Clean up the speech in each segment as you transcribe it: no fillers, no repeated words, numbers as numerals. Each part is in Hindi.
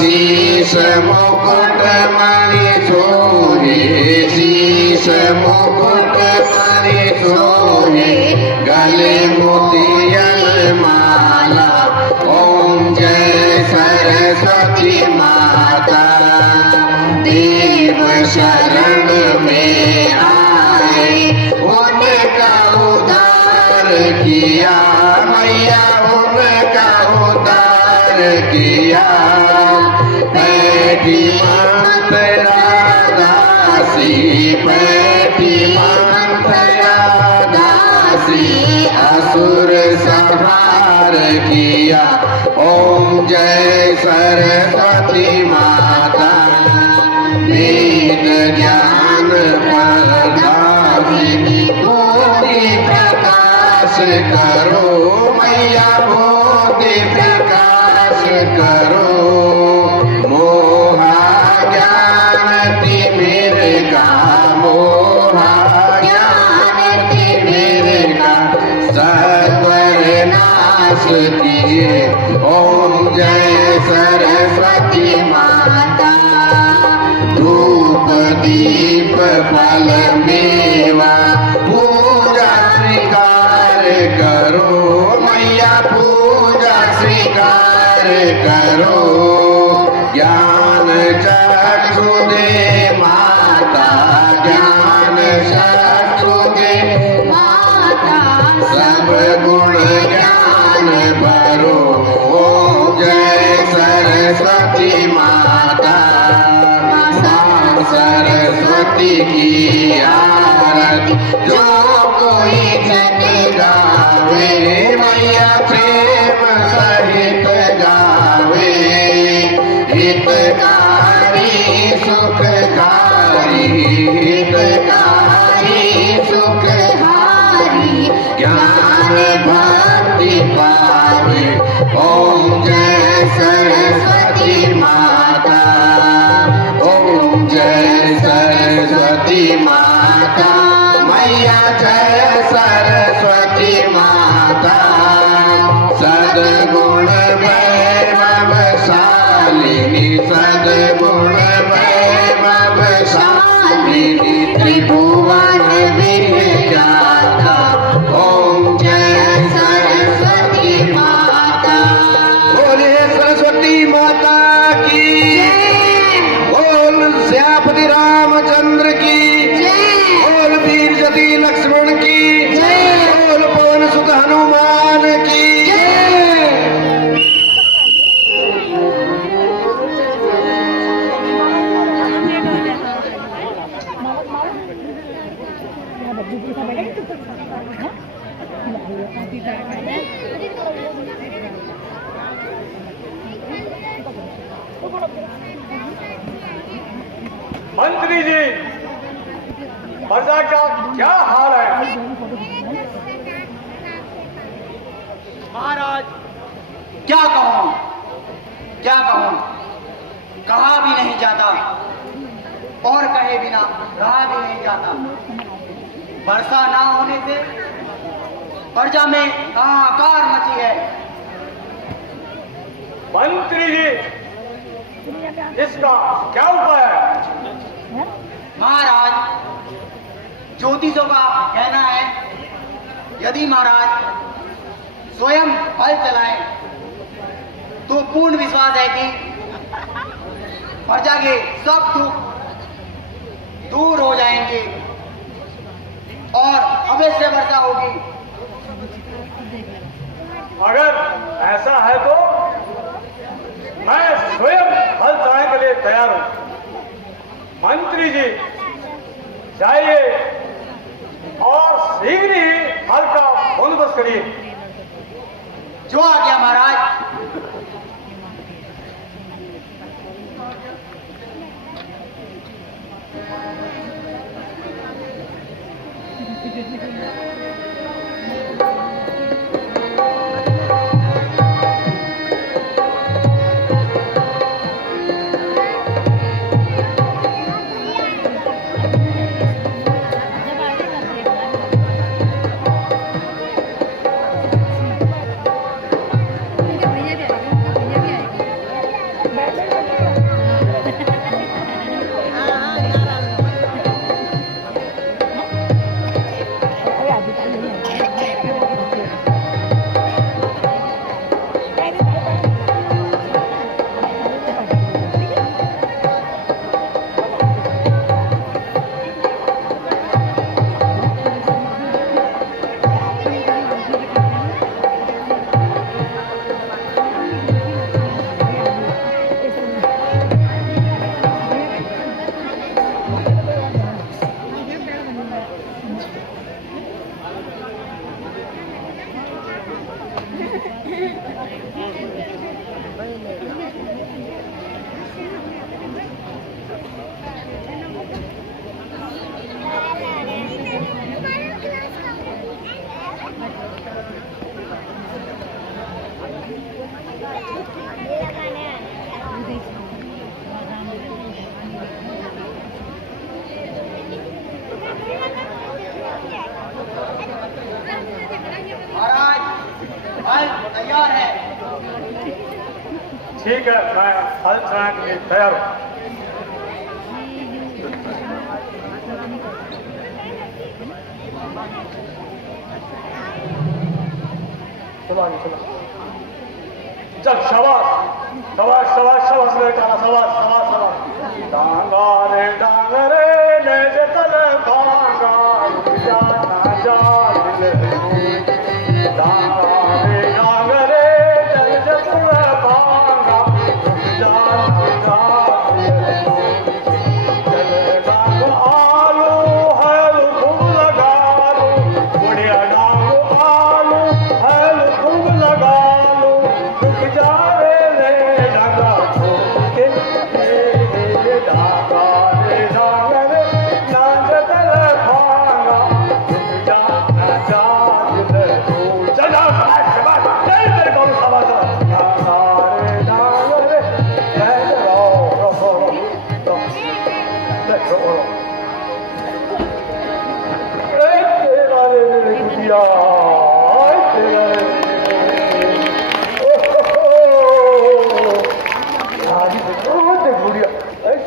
शीश मुकुट मणि सोहे, शीश मुकुट मणि सोहे, गले मोतियन माला। ओम जय सरस्वती माता। देव शरण में आए उनका उद्धार किया, मैया उनका उद्धार किया। बैठी मंत्रा दासी, बैठी मंत्रा दासी, असुर संहार किया। ओम जय सरस्वती माता। वेद ज्ञान प्रदायिनी बुद्धि प्रकाश करो, मैया बुद्धि प्रकाश करो। मोहा ज्ञान तिमिरका, मोहा ज्ञान तिमिरका, सत्वर नाश किए। ओम जय सरस्वती माता। धूप दीप फल मेवा पूजा स्वीकार करो, मैया पूजा स्वीकार करो। ज्ञान चक्षु दे माता, ज्ञान चक्षु दे माता, सब गुण ज्ञान भरो। ओम जय सरस्वती माता। सरस्वती की आरती जो कोई जन गावे, मैया प्रेम सहित गावे। हितकारी सुखकारी, हितकारी सुखहारी, ज्ञान भक्ति पावे। ओम जय सरस्वती माता। ओम जय सरस्वती माता। मैया जय सरस्वती माता। सद्गुण वैभवशालिनी, सद्गुण वैभवशालिनी, त्रिभुवन विख्याता। ओम जय सरस्वती माता। बोले सरस्वती माता की। श्यापति रामचंद्र की, बोल वीर जति लक्ष्मण की, बोल पवन सुत हनुमान की। मंत्री जी, प्रजा का क्या हाल है? महाराज क्या कहूं, क्या कहूं, कहा भी नहीं जाता और कहे बिना रहा भी नहीं जाता। वर्षा ना होने से प्रजा में हाहाकार मची है। मंत्री जी, इसका क्या उपाय है? महाराज, ज्योतिषों का कहना है यदि महाराज स्वयं हल चलाएं तो पूर्ण विश्वास है कि प्रजा के सब दुख दूर हो जाएंगे और अवश्य वर्षा होगी। अगर ऐसा है तो मैं स्वयं हल चलाने के लिए तैयार हूं। मंत्री जी, जाइए और शीघ्र ही हल का बंदोबस्त करिए। जो आ गया महाराज। महाराज हल तैयार है। ठीक है, मैं हल चलाने के लिए तैयार हूँ। चलो आगे चलो। चल शाबाश शाबाश शाबाश शाबाश मेरे काना, शाबाश शाबाश शाबाश। डांगा रे ने जतल भांगा जा ना जा दिल डांगा रे ने जतल भांगा जा ना जा दिल डांग आलू हल खूब लगा लो बढ़िया डांग आलू हल खूब लगा लो रुक जा रे डांगा के डांगा रे ना जतल भांगा रुक जा ना जा दिल चल जा शाबाश चल तेरे को शाबाश डांगा रे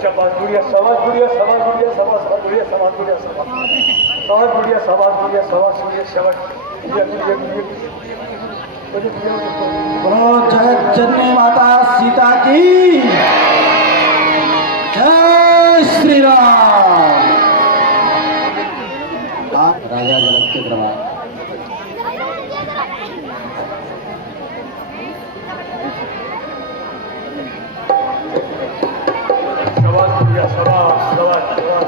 शाबाश बुढ़िया शाबाश बुढ़िया शाबाश बुढ़िया शाबाश बुढ़िया शाबाश बुढ़िया शाबाश बुढ़िया शाबाश बुढ़िया शाबाश बुढ़िया शाबाश बुढ़िया बुढ़िया बोलो जय जननी माता सीता की जय श्री राम। राजा जनक के दरबार शाबाश बुढ़िया शाबाश शाबाश शाबाश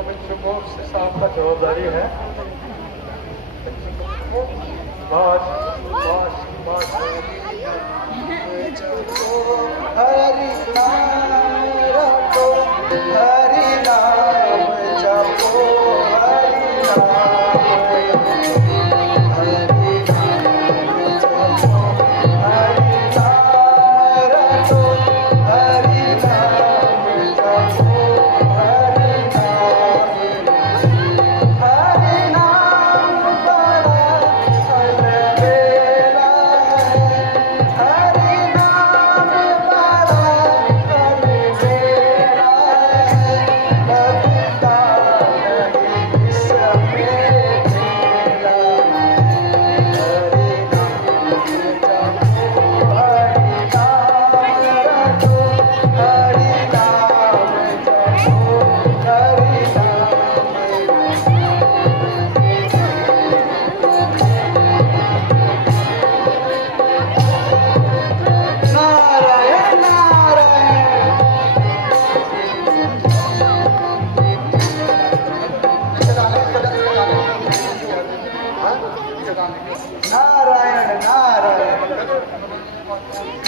बच्चों को आपका जवाबदारी है। बस बस बस हरि नाम रखो हरि नाम जपो हरि नाम हरि नाम जपो हरि नाम रखो हरि नाम जपो हरि नाम बड़ा अलबेला है हरि नाम बड़ा अलबेला है लगता नहीं इसमें मेला हरि नाम जपो हरि नाम रखो हरि नाम जपो हरि नारायण नारायण नारायण नारायण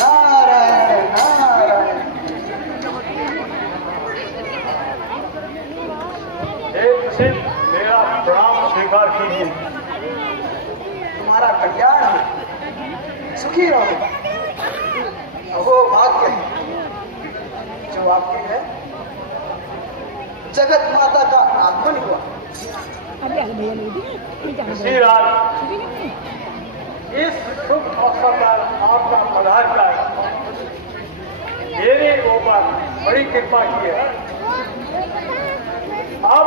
नारायण नारायण। एक सिर्फ मेरा प्रणाम स्वीकार कीजिए। तुम्हारा कल्याण हो सुखी रहो वो भाग्य है जो आपके है। जगत माता का आगमन हुआ। श्री राज इस शुभ अवसर पर आपका पधार कर मेरे ऊपर बड़ी कृपा की है। अब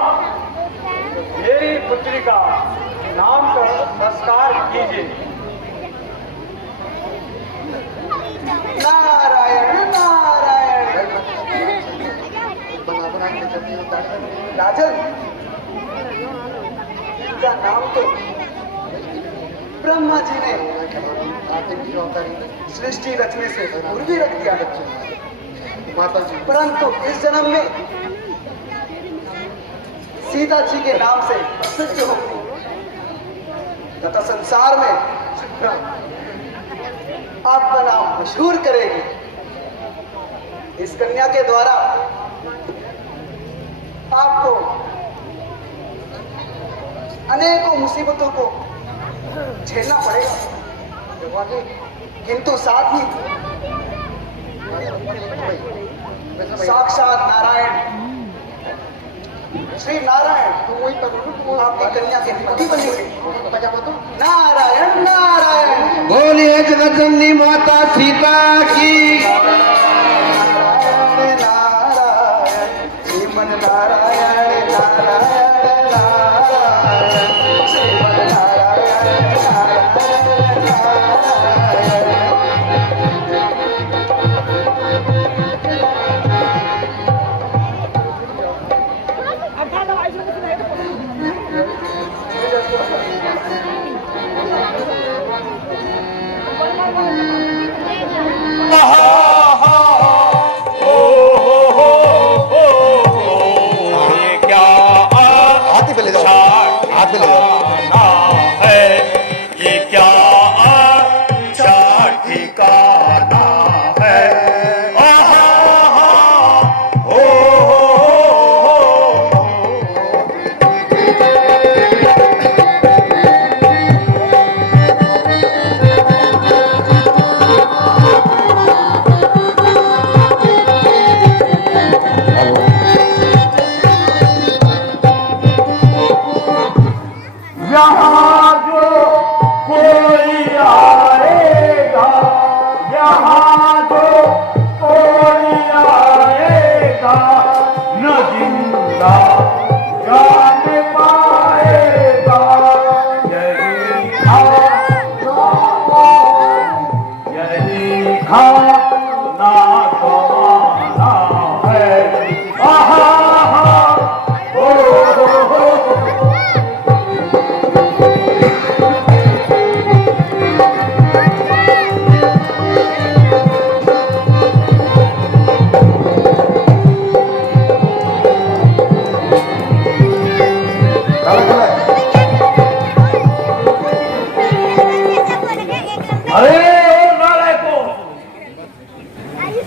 मेरी पुत्री का नाम का संस्कार कीजिए। नारायण नारायण। राजन, इनका नाम तो ब्रह्मा जी ने सृष्टि रचने से पूर्व ही रख दिया माता जी, परंतु इस जन्म में सीता जी के नाम से प्रसिद्ध हो तथा संसार में आपका नाम मशहूर करेगी। इस कन्या के द्वारा आपको अनेकों मुसीबतों को झेलना पड़ेगा, किंतु साथ ही साक्षात नारायण श्री नारायण आपकी कन्या के पति बनेंगे। नारायण नारायण। बोलिए जगतजननी माता सीता की। नारायण नारायण श्रीमन नारायण नारायण नारायण श्रीमन नारायण नारायण नारायण।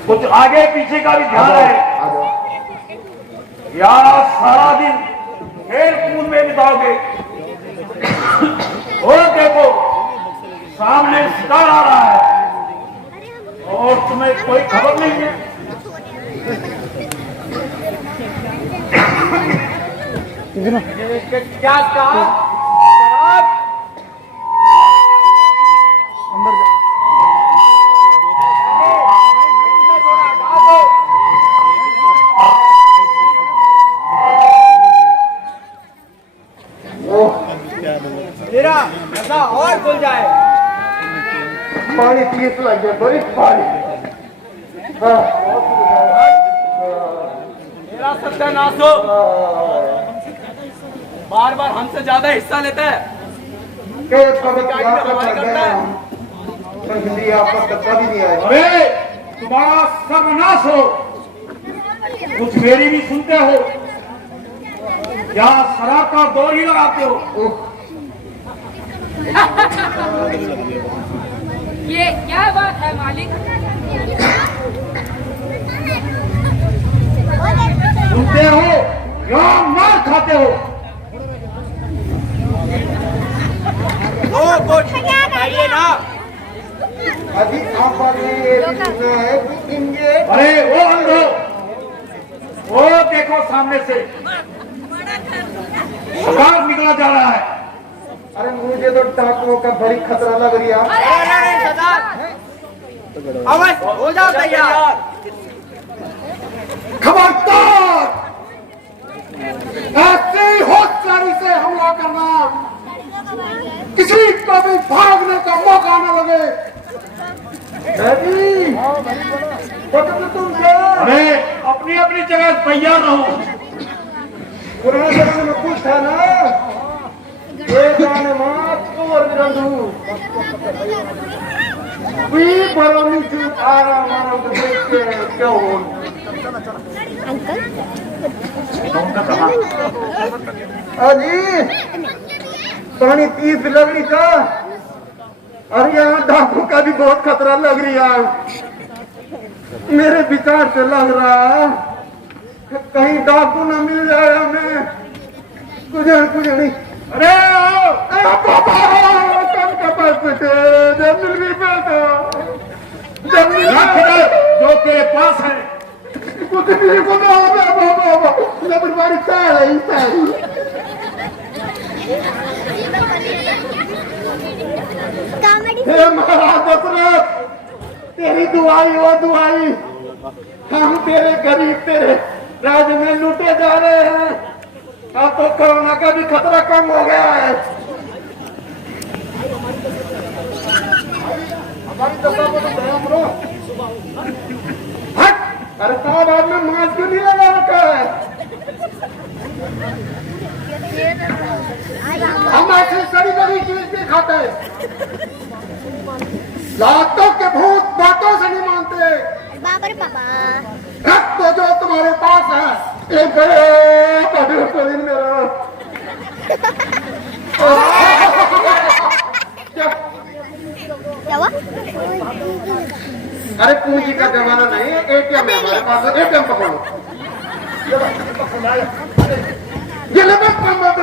कुछ आगे पीछे का भी ध्यान है या सारा दिन खेल कूद में बिताओगे। और देखो सामने शिकार आ रहा है और तुम्हें कोई खबर नहीं है। क्या कहा? अंदर जा। मेरा ऐसा और खुल जाए। पानी पिए तो लग जाए, बड़ी पानी। मेरा सत्यानाश हो, बार बार हमसे ज्यादा हिस्सा लेता है। हिंदी आपका कभी नहीं आया। अरे तुम्हारा सर्वनाश हो, कुछ मेरी भी सुनते हो या शराब का दौर ही लगाते हो? ये क्या बात है मालिक? सुनते हो या मार खाते हो? बताइए ना। अभी आप अरे वो अंधो, वो देखो सामने से शिकार निकला जा रहा है। अरे मुझे तो डाकुओं का बड़ी खतरा लग रहा है। अवश्य हो जाओ तैयार। खबरदार, ऐसी होशियारी से हमला करना, किसी को भी भागने का मौका न लगे। जी पता तुम क्या अरे अपनी अपनी जगह तैयार रहो। पुराने जमाने में कुछ था ना एक गाने मात को और रंधू भी बरोनी चुप आ रहा हमारा तो देख के क्या हो अजी पानी 30 लगनी का और यहाँ डाकू का भी बहुत खतरा लग रही है मेरे विचार से लग रहा कहीं डाकू ना मिल जाए हमें कुछ नहीं अरे आओ। रख दे जो तेरे पास है। कुछ नहीं बारी सारी हे महाराज दशरथ तेरी दुआई वो दुआई हम तेरे गरीब तेरे राज्य में लूटे जा रहे हैं अब तो कोरोना का भी खतरा कम हो गया है हट! अरे साहब आपने मास्क क्यों नहीं लगा रखा है हम ऐसे कड़ी कड़ी चीज भी खाते हैं लातों के भूत बातों से नहीं मानते बाबर पापा रख तो जो तुम्हारे पास है एक दिन मेरा क्या हुआ? अरे पूंजी का जमाना नहीं एटीएम है हमारे पास एटीएम पकड़ो ये ले मत मत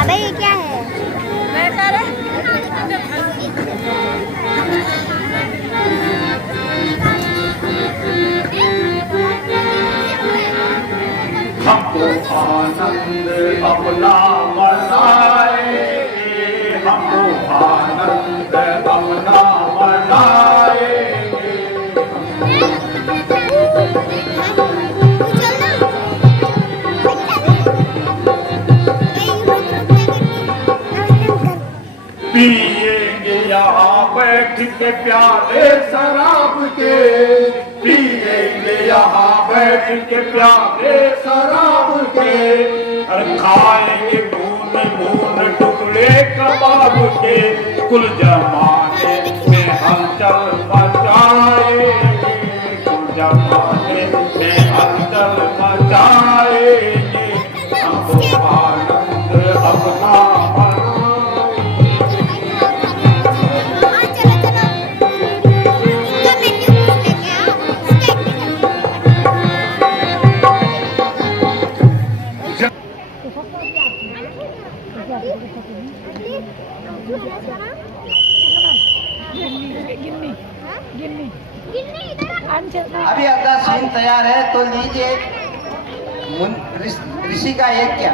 अबे ये क्या है? हमको आनंद अपना मनाए हमको आनंद अपना मनाए पिएंगे यहाँ बैठ के प्याले शराब के पिएंगे यहाँ बैठ के प्याले शराब के और खाएंगे भून भून टुकड़े कबाब के कुल जमाने में हलचल मचाएंगे कुल जमाने में हलचल मचाएंगे हमको आनंद अपना अभी आपका सीन तैयार है तो लीजिए ऋषि का एक क्या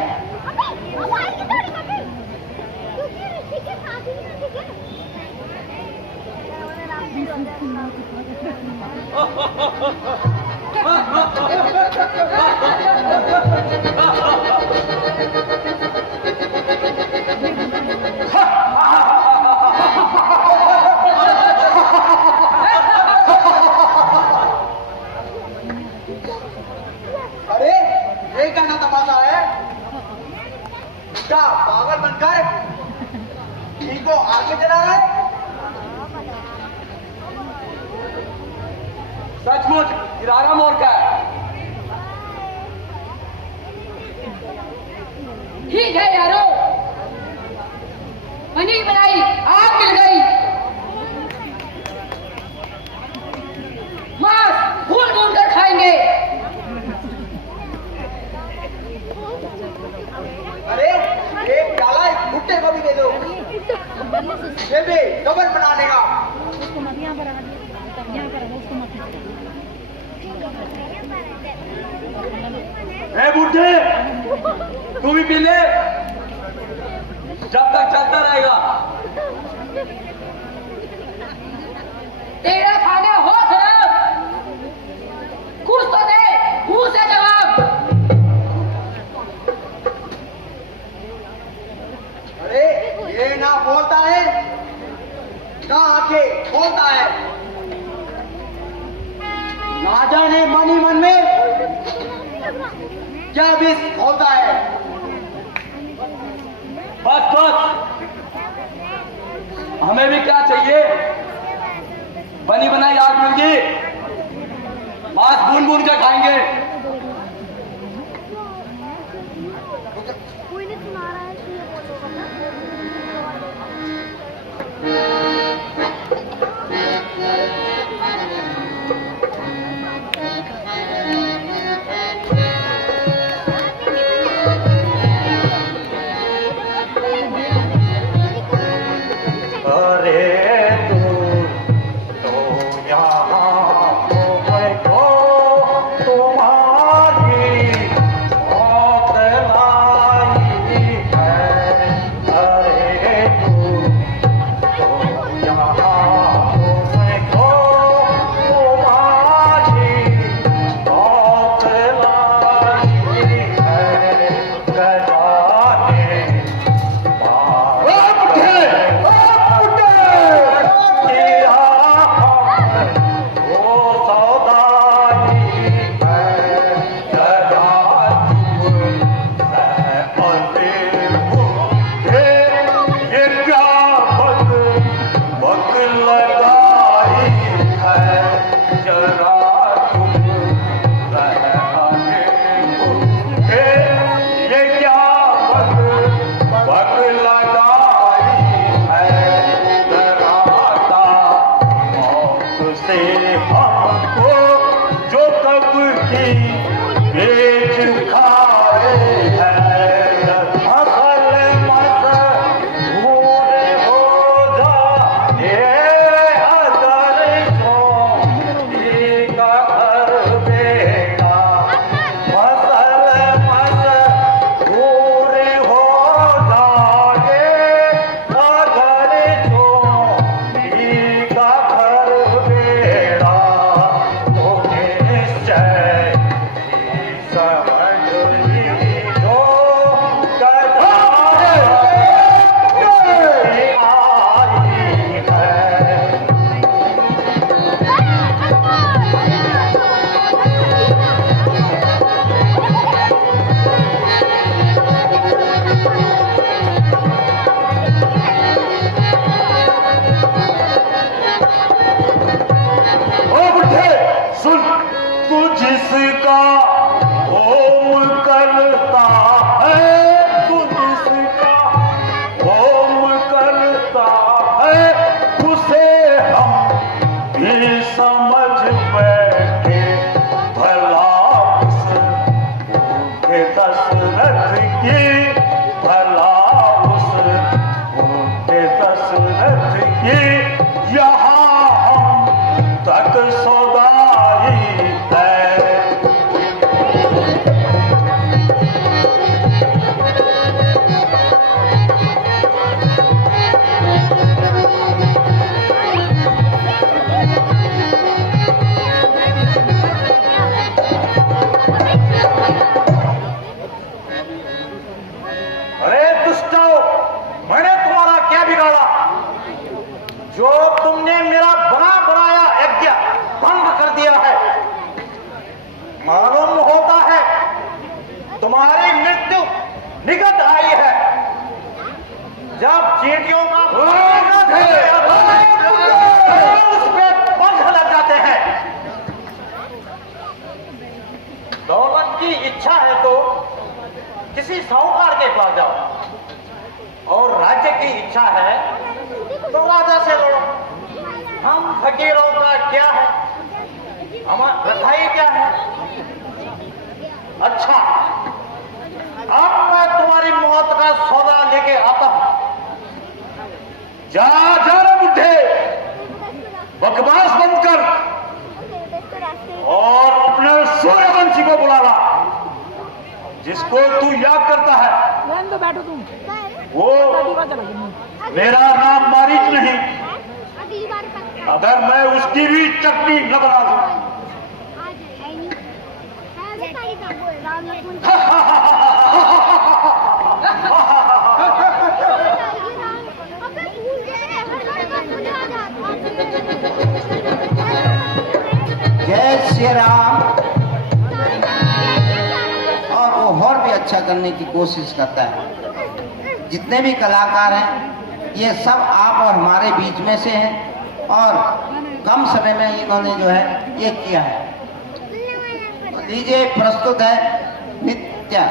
अरे ये क्या ना तमाशा है क्या पागल बनकर इनको आगे चला है सचमुच किरारा मोड़ का है ठीक है यारो, बनी बनाई आग मिल गई। मांस भून भून कर खाएंगे। अरे एक डाला एक भुट्टे को भी दे दो ये भी डबल बनाने का ए बूढ़े तू भी पी ले जब तक चलता रहेगा। तेरा खाना हो खराब, कुछ तो दे मुंह से जवाब। क्या विष होता है? बस बस, हमें भी क्या चाहिए? बनी बनाई आग मुर्गी, मांस भून भून के खाएंगे। कोई नहीं सुना रहा है इसलिए अरे तो यहाँ तो तुम्हारी मौत लाई है। अरे तो यहाँ तो तुम्हारी मौत लाई है। गजाने से हमको जो कब की बेच खाए हैं। असल मशहूर हो जाए अगर सोनी का घर बेटा। असल मशहूर हो जाए अगर सोनी का घर बेड़ा। तो निश्चय ही समझ लीजो गजाने आई है। ओ बुढ़े सुन, तू जिसका होम करता है, तू जिसका होम करता है उसे हम भी समझ बैठे। भला उस भूखे दशरथ की, भला उस भूखे दशरथ की यहाँ हम तक सौदाई है। अरे दुष्टो, मैंने तुम्हारा क्या बिगाड़ा जो तुमने मेरा बना बनाया यज्ञ भंग कर दिया है? मालूम होता है तुम्हारी मृत्यु निकट आई है। जब चींटियों का उस पे पंख लग जाते हैं। दौलत की इच्छा है तो किसी साहूकार के पास जाओ, और राज्य की इच्छा है तो राजा से लड़ो। हम फकीरों का क्या है, हमारा रखाई क्या है? अच्छा, अब मैं तुम्हारी मौत का सौदा लेके आता हूं। जा जा रे बुढ़े, बकवास बंद कर और अपने सूर्यवंशी को बुला ला, जिसको तू याद करता है। तो बैठो तुम, वो मेरा नाम मारीच नहीं। अगर मैं उसकी भी चटनी न बना दूं। जय श्री राम। अच्छा करने की कोशिश करता है। जितने भी कलाकार हैं ये सब आप और हमारे बीच में से हैं और कम समय में इन्होंने जो है ये किया है। तो लीजिए प्रस्तुत है नित्या।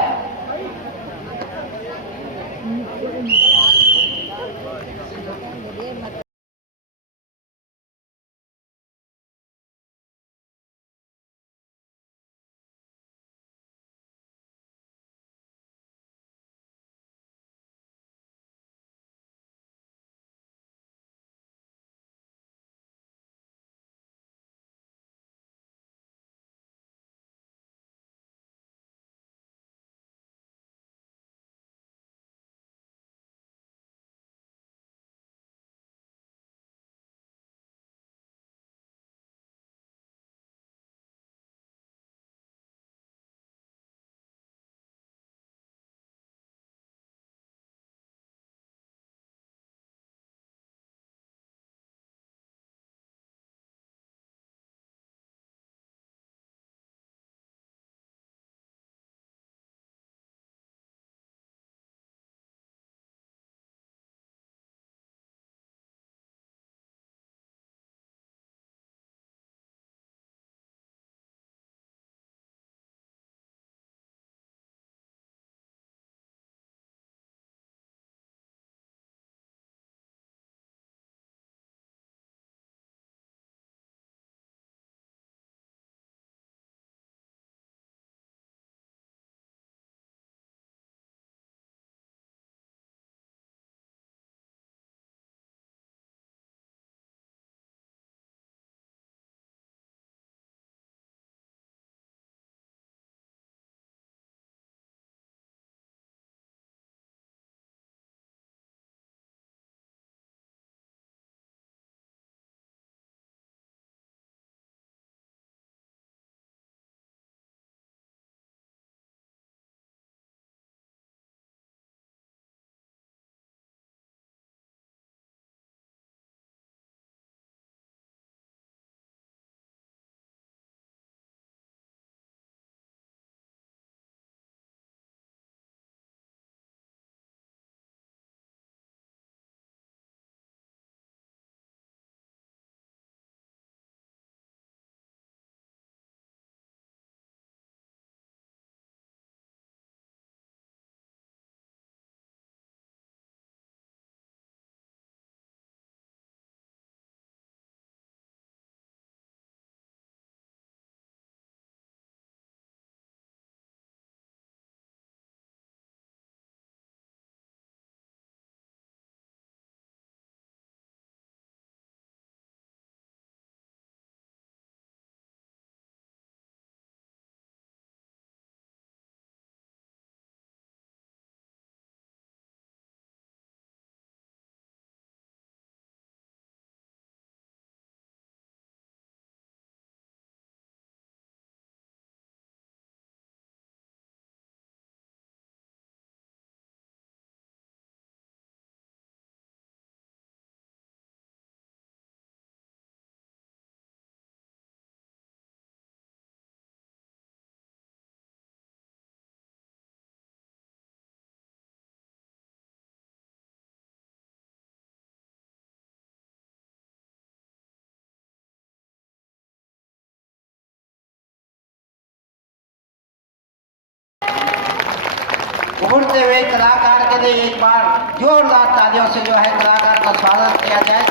उभरते हुए कलाकार के लिए एक बार जोरदार तालियों से जो है कलाकार का स्वागत किया जाए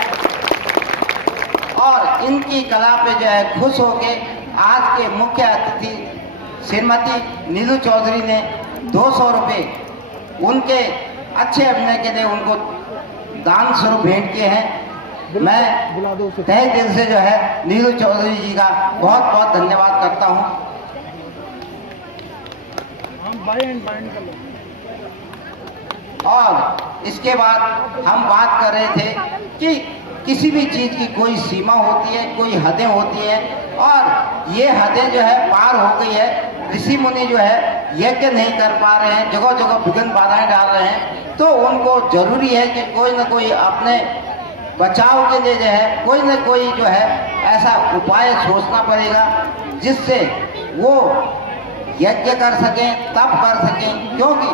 और इनकी कला पे जो है खुश होके आज के मुख्य अतिथि श्रीमती नीलू चौधरी ने 200 रुपये उनके अच्छे अभिनय के लिए उनको दान स्वरूप भेंट किए हैं। मैं तहे दिल से जो है नीलू चौधरी जी का बहुत बहुत धन्यवाद करता हूँ। और इसके बाद हम बात कर रहे थे कि किसी भी चीज़ की कोई सीमा होती है, कोई हदें होती हैं और ये हदें जो है पार हो गई है। ऋषि मुनि जो है यज्ञ नहीं कर पा रहे हैं, जगह जगह विघ्न बाधाएं डाल रहे हैं, तो उनको जरूरी है कि कोई ना कोई अपने बचाव के लिए जो है कोई ना कोई जो है ऐसा उपाय सोचना पड़ेगा जिससे वो यज्ञ कर सकें, तप कर सकें, क्योंकि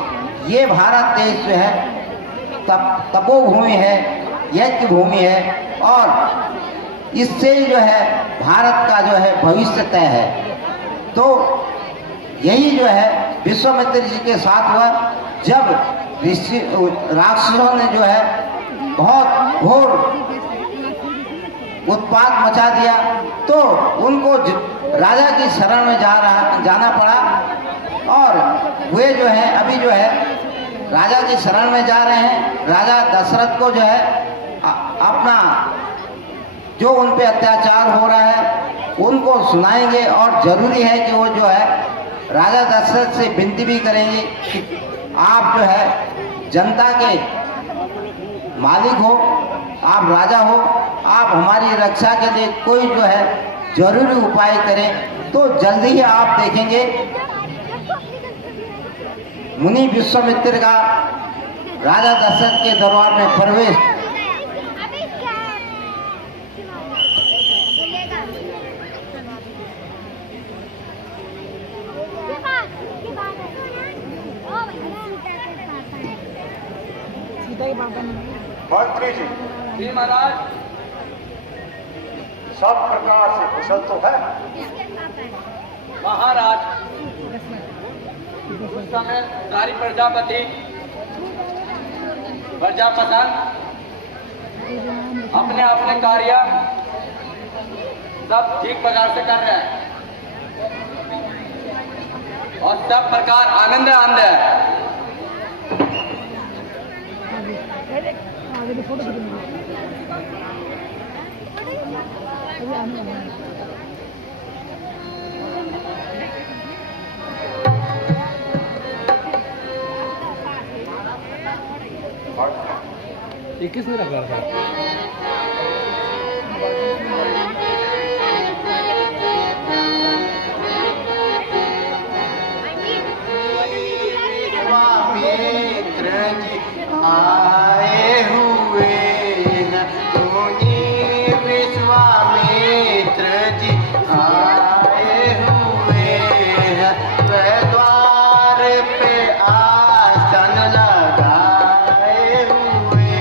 ये भारत देश जो है तपोभूमि है, यज्ञ भूमि है, और इससे जो है भारत का जो है भविष्य तय है। तो यही जो है विश्वामित्र जी के साथ हुआ, जब राक्षसों ने जो है बहुत घोर उत्पात मचा दिया, तो उनको राजा की शरण में जाना पड़ा। और वे जो है अभी जो है राजा की शरण में जा रहे हैं। राजा दशरथ को जो है अपना जो उन पे अत्याचार हो रहा है उनको सुनाएंगे, और जरूरी है कि वो जो है राजा दशरथ से विनती भी करेंगे कि आप जो है जनता के मालिक हो, आप राजा हो, आप हमारी रक्षा के लिए कोई जो है जरूरी उपाय करें। तो जल्दी ही आप देखेंगे मुनि विश्वामित्र का राजा दशरथ के दरबार में प्रवेश। मंत्री जी महाराज, सब प्रकार से कुशल तो है महाराज। उस समय सारी प्रजापति प्रजापतन अपने अपने कार्य सब ठीक प्रकार से कर रहे हैं, और सब प्रकार आनंद आनंद है। ये किसने रखा था? विश्वामित्र जी आए हुए हैं, मुनि विश्वामित्र जी आए हुए हैं, वह द्वार पे आसन लगाए हुए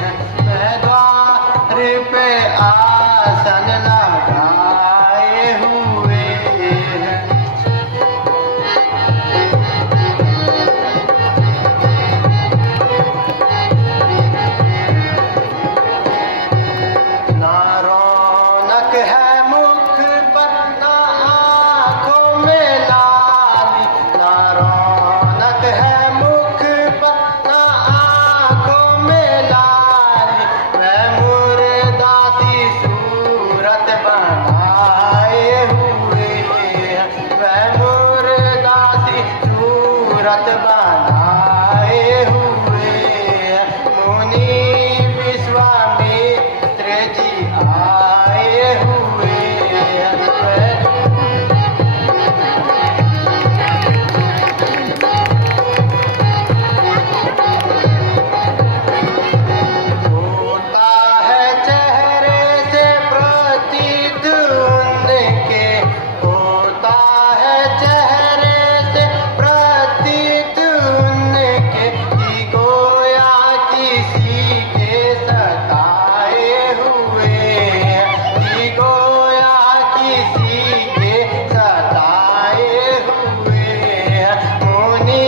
हैं, वह द्वार पे आसन लगाए हुए हैं। ना रौनक है मुख पर, ना आँखों में लाली, ना रौनक है मुख पर, ना आँखों में लाली, वह मुर्दासी सूरत बनाए हुए हैं, वह मुर्दासी सूरत बनाए हुए हैं। मुनि विश्वामित्र जी आए हुए हैं, होता है चेहरे से प्रतीत उनके, होता है चेहरे से प्रतीत उनके, कि गोया किसी के सताए हुए हैं, कि गोया किसी के सताए हुए हैं। मुनि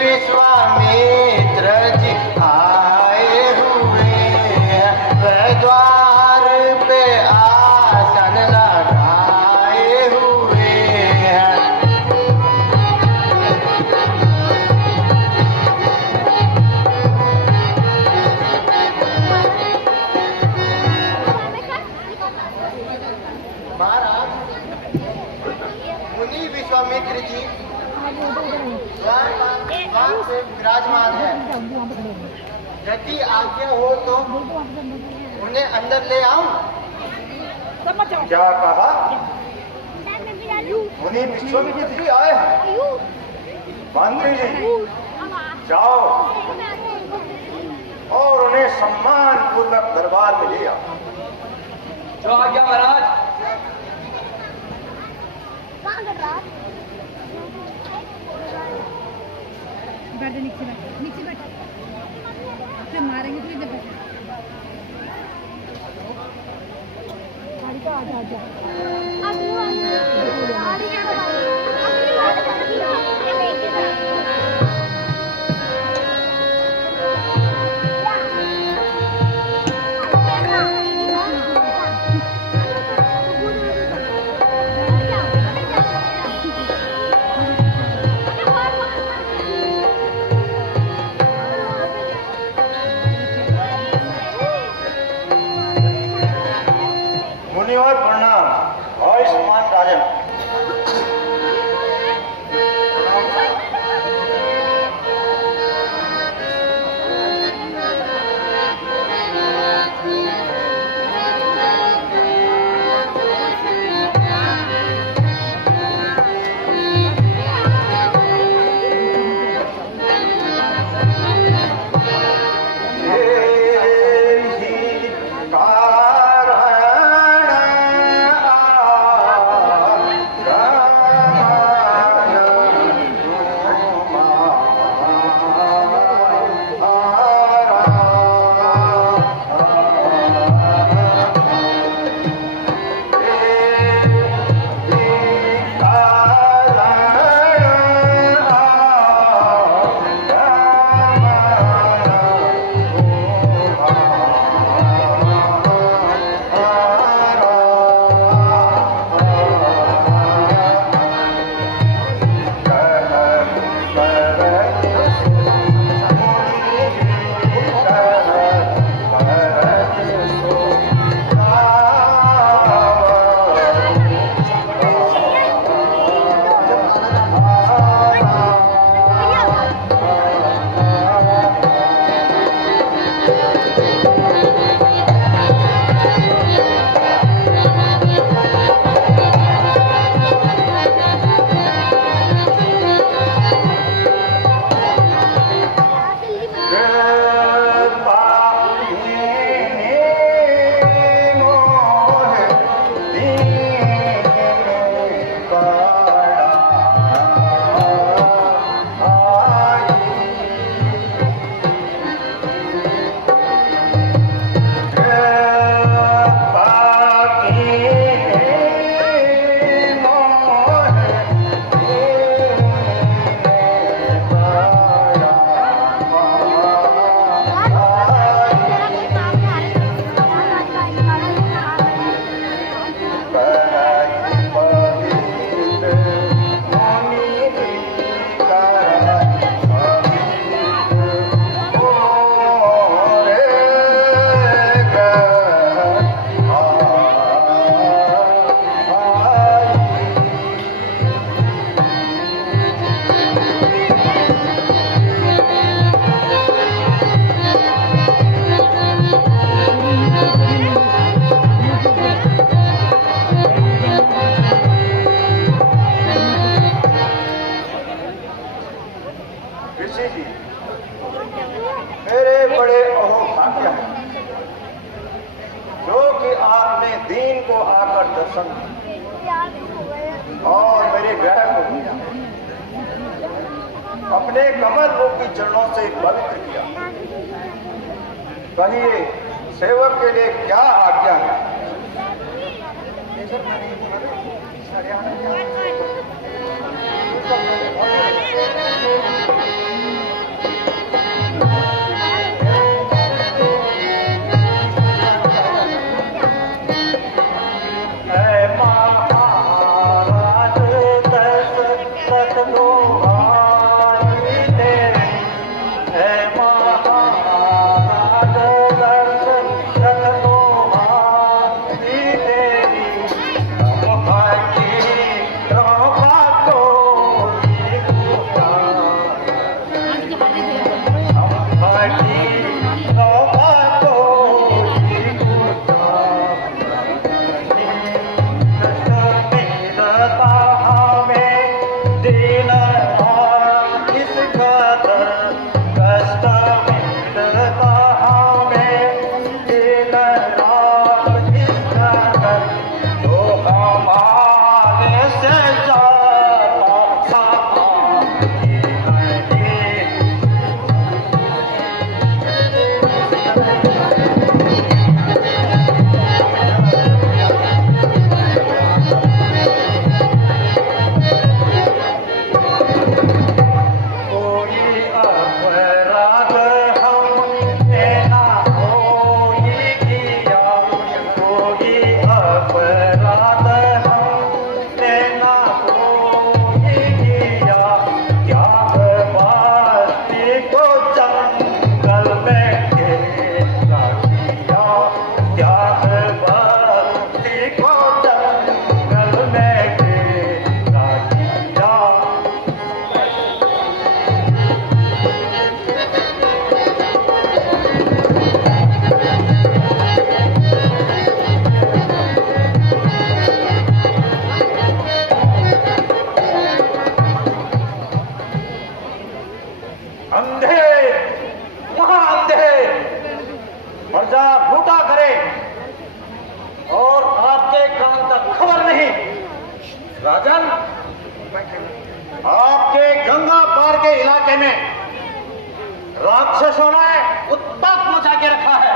विश्वामित्र जी आए हुए हैं, वह द्वार पे आसन लगाए हुए हैं। महाराज, मुनि विश्वामित्र जी द्वार पे विराजमान है। यदि आज्ञा हो तो उन्हें अंदर ले आऊं? क्या कहा? मुनि विश्वामित्र जी आए हैं। मंत्री जी जाओ और उन्हें सम्मान पूर्वक दरबार में ले आओ। जो आज्ञा महाराज। बैठ जा, नीचे बैठ फिर मारेंगे तो इधर बैठ। आजा आजा मुनिवर प्रणाम। आयुष्मान राजन। ऋषि जी, मेरे बड़े अहोभाग्य हैं जो कि आपने दीन को आकर दर्शन और मेरे ग्रह को अपने कमल रूपी चरणों से पवित्र किया। कहिए सेवक के लिए क्या आज्ञा है? अंधे महाअंधे प्रजा लूटा करे और आपके कान तक खबर नहीं। राजन, आपके गंगा पार के इलाके में राक्षसों ने उत्पात मचा के रखा है।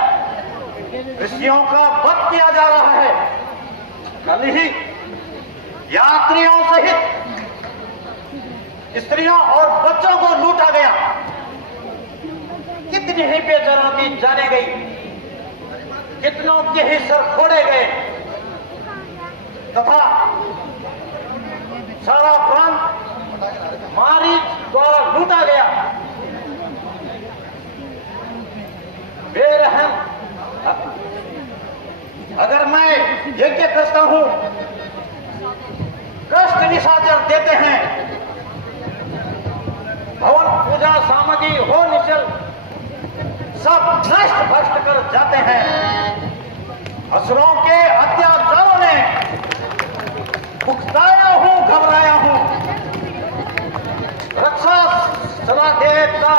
ऋषियों का वध किया जा रहा है। कल ही यात्रियों सहित स्त्रियों और बच्चों को लूटा गया। कितनी ही बेजरों की जाने गई, कितनों के ही सर फोड़े गए तथा सारा प्रांत मारी द्वारा लूटा गया। बेरहम अगर मैं यज्ञ करता हूं, कष्ट निशाचर देते हैं, भवन पूजा सामग्री हो निश्चल सब नष्ट भ्रष्ट कर जाते हैं। असुरों के अत्याचारों ने उकताया हूं, घबराया हूं। रक्षा सदा देवता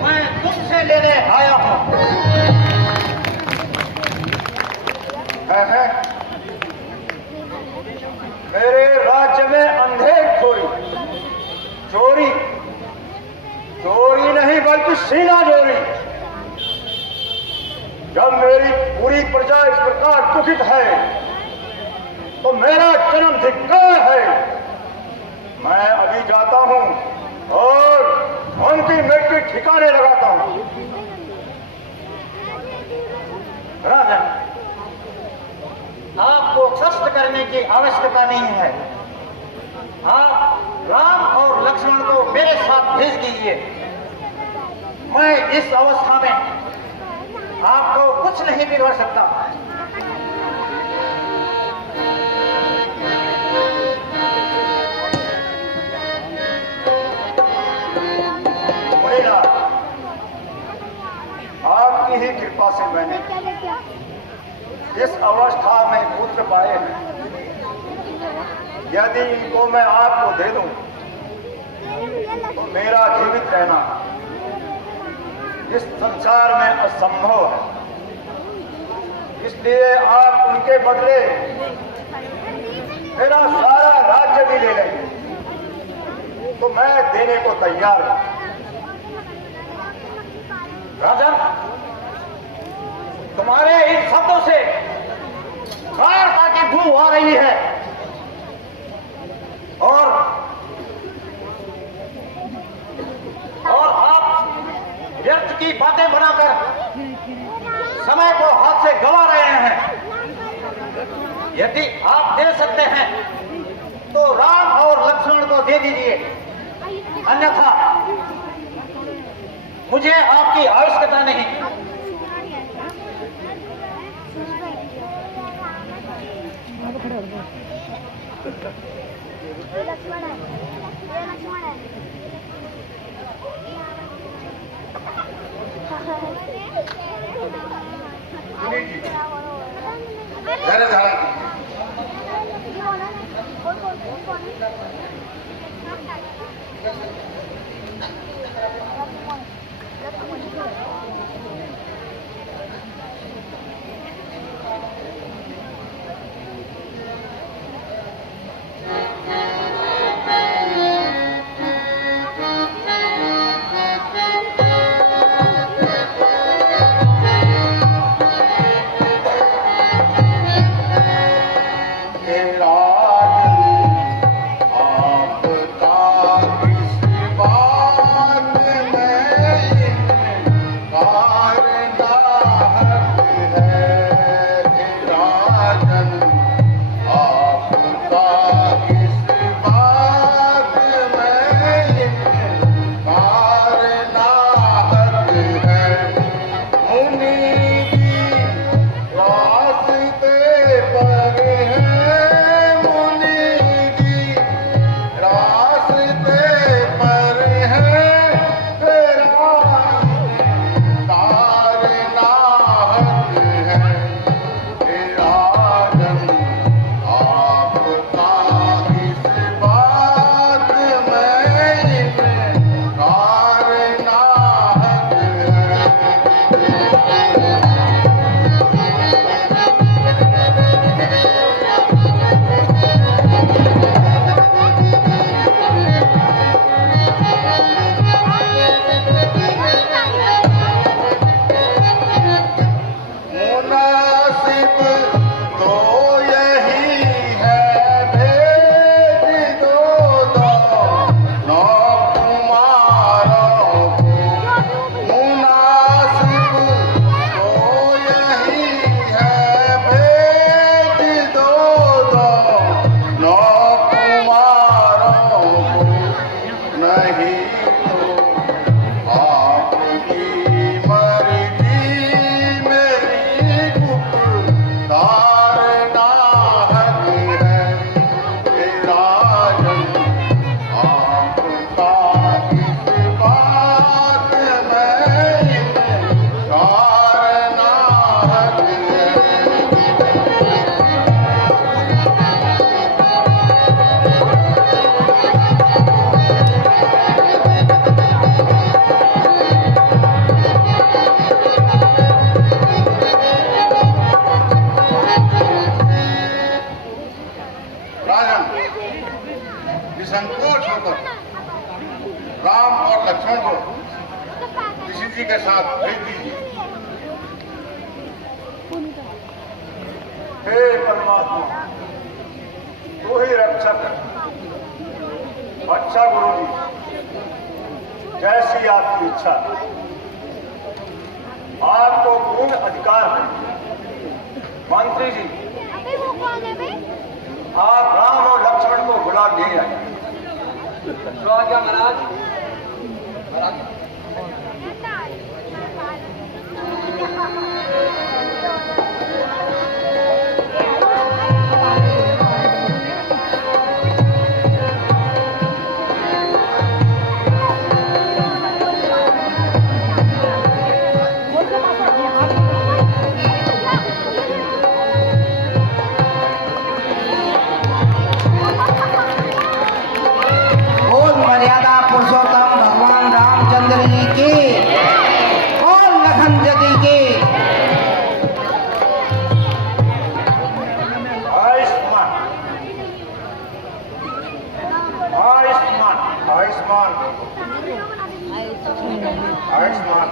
मैं तुमसे लेने आया हूं। है मेरे राज्य में अंधेरखोरी, चोरी, चोरी नहीं बल्कि सीना चोरी। जब मेरी पूरी प्रजा इस प्रकार दुखित है तो मेरा जन्म धिक्कार है। मैं अभी जाता हूं और उनकी मृत्यु ठिकाने लगाता हूं। राजन, आपको कष्ट करने की आवश्यकता नहीं है। आप राम और लक्ष्मण को मेरे साथ भेज दीजिए। मैं इस अवस्था में आपको कुछ नहीं बिगड़ सकता। मुनीनाथ, आपकी ही कृपा से मैंने इस अवस्था में पुत्र पाए हैं। यदि इनको मैं आपको दे दूं तो मेरा जीवित रहना इस संसार में असंभव है। इसलिए आप उनके बदले मेरा सारा राज्य भी ले लेंगे तो मैं देने को तैयार हूं। राजन, तुम्हारे इन शब्दों से कायरता की बू आ रही है और आप व्यर्थ की बातें बनाकर समय को हाथ से गंवा रहे हैं। यदि आप दे सकते हैं तो राम और लक्ष्मण को दे दीजिए, अन्यथा मुझे आपकी आवश्यकता नहीं। लक्ष्मण है, ये लक्ष्मण है। धैर्य धारण नहीं तो आपकी मर्जी मेरी गुप्त धारणा है राजन आपका इस बात में धारणा है। राजन निसंकोच होकर राम और लक्ष्मण को ऋषि जी के साथ भेज दीजिए। हे परमात्मा, तू ही रक्षक है। अच्छा गुरु जी, जैसी आपकी इच्छा। आपको पूर्ण अधिकार है। मंत्री जी, अबे वो कौन है बे? आप राम और लक्ष्मण को बुला ले आए। तो आ गया महाराज। बोल मर्यादा पुरुषोत्तम भगवान रामचंद्र जी की, बोल लखन जदी की। आयुष्मान आयुष्मान आयुष्मान आयुष्मान।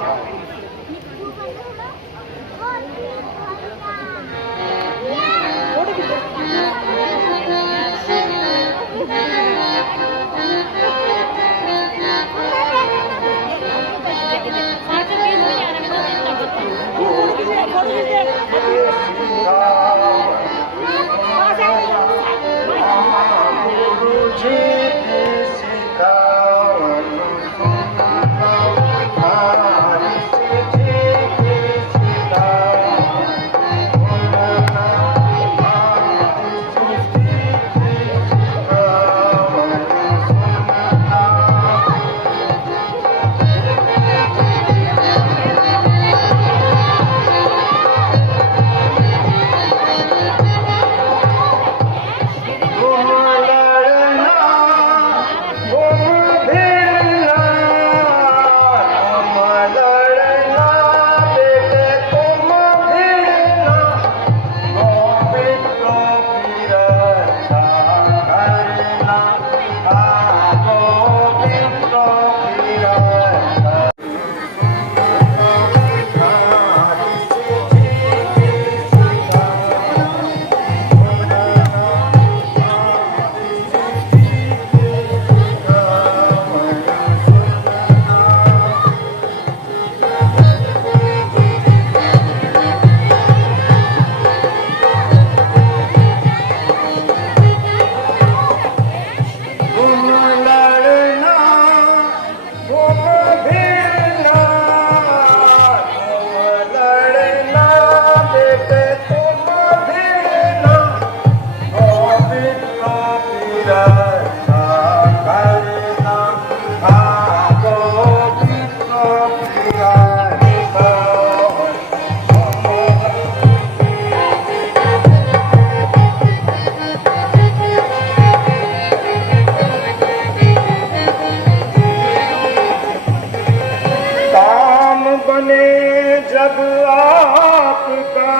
जब आपका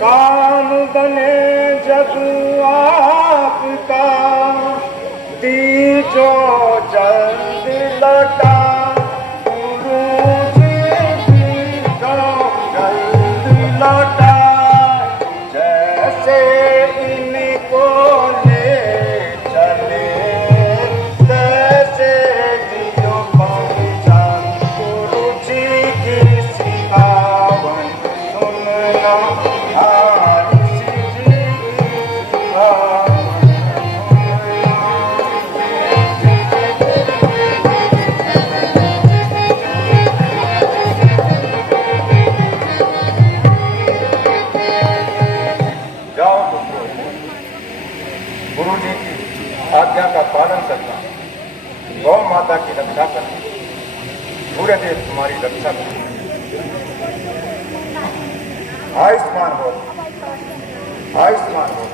काम बने, जब आपका दीजो जल्द लौटा गुरुजी दीजो जल्द लौटा, जैसे इनको ले चले तैसे दियो पहुंचा गुरुजी की सिखावन सुनना आरसी जी की सिखावन सुनना। गौ माता की रक्षा करना, पूरे देश तुम्हारी रक्षा करना। आयुष्मान हो, आयुष्मान हो।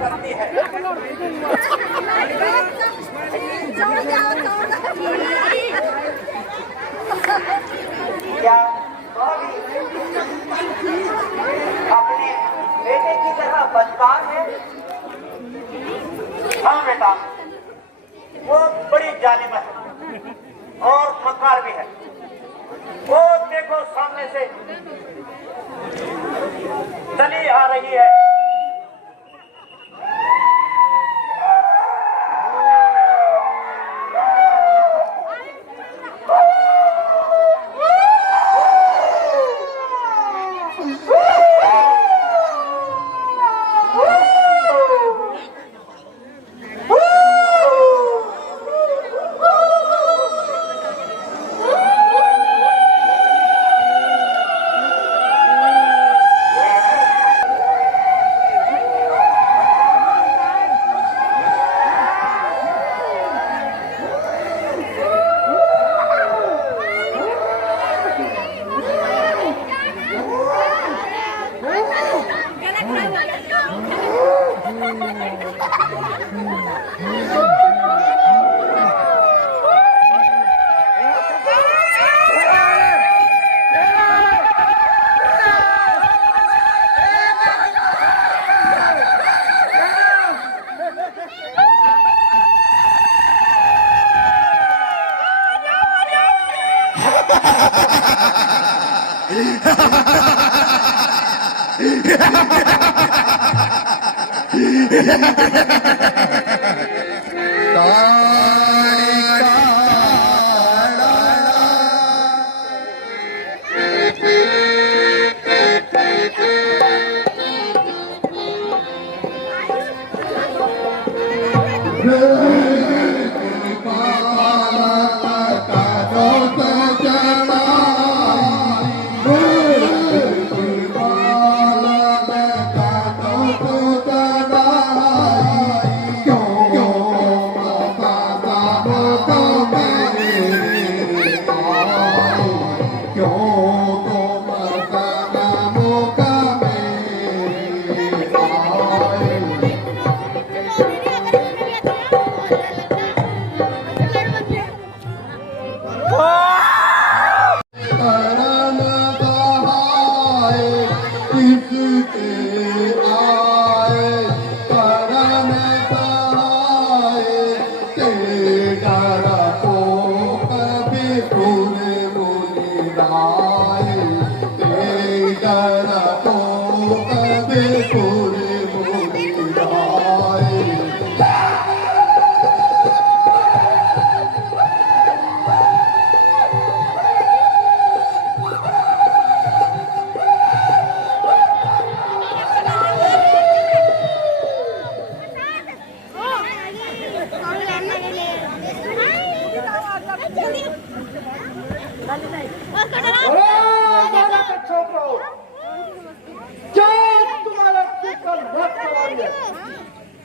करती है। क्या वह भी अपने बेटे की तरह बदकाम है? हाँ बेटा, वो बड़ी जालिम है और मक्कार भी है। वो देखो सामने से चली आ रही है।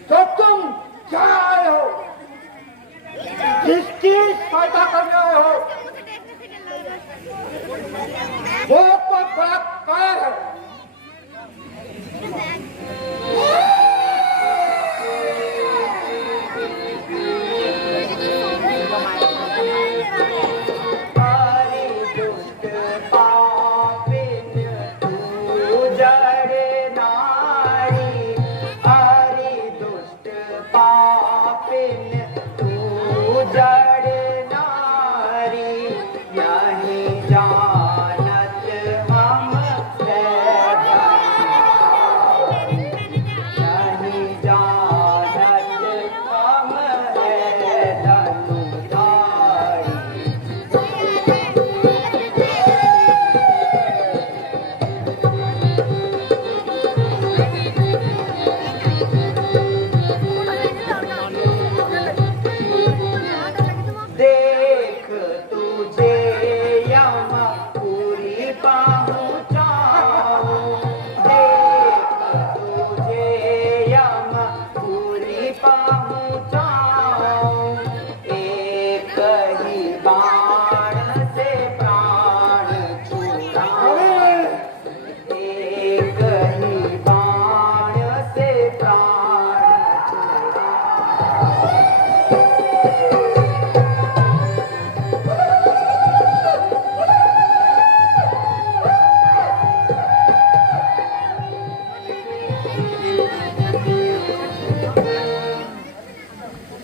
तो तुम क्या आए हो? किसकी सहायता करने आए हो? वो तो बलात्कार है।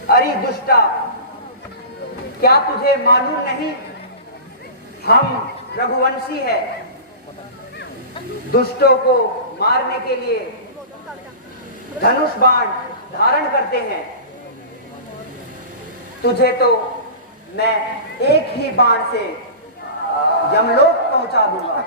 अरे दुष्टा, क्या तुझे मालूम नहीं हम रघुवंशी है। दुष्टों को मारने के लिए धनुष बाण धारण करते हैं। तुझे तो मैं एक ही बाण से यमलोक पहुंचा दूंगा।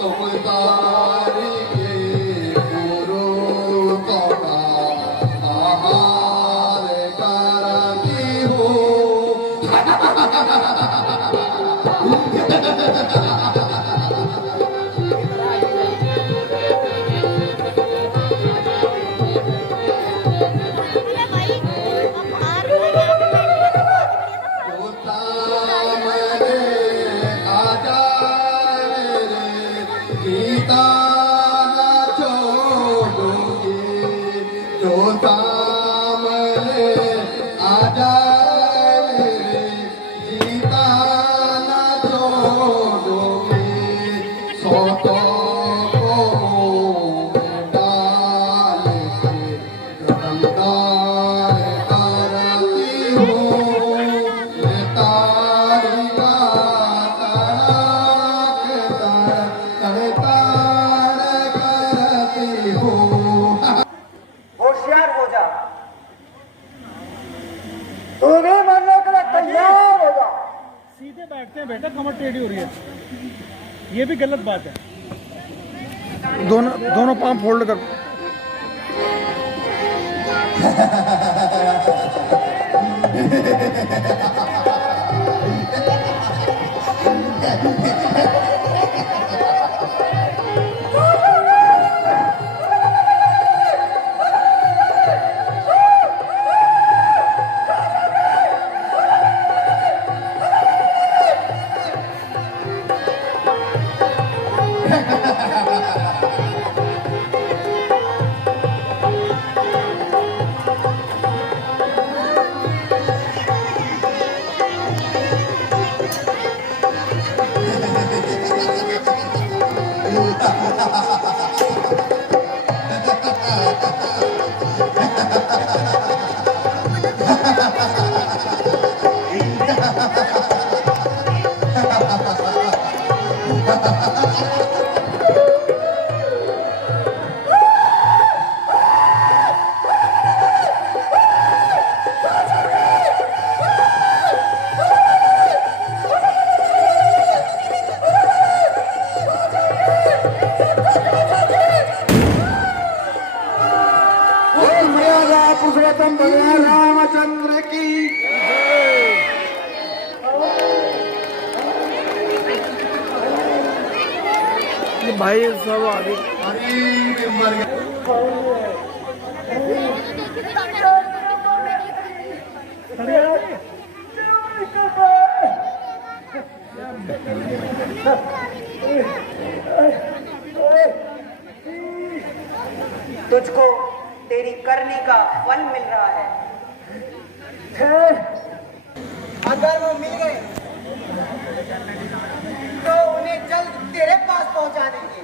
तुम तारी बैठा, कमर टेढ़ी हो रही है, ये भी गलत बात है। दोनों पाँव फोल्ड कर। पुरुषोत्तम भगवान रामचंद्र की भाई सब आगे तुझको तेरी करनी का फल मिल रहा है। अगर वो मिल गए तो उन्हें जल्द तेरे पास पहुंचा देंगे।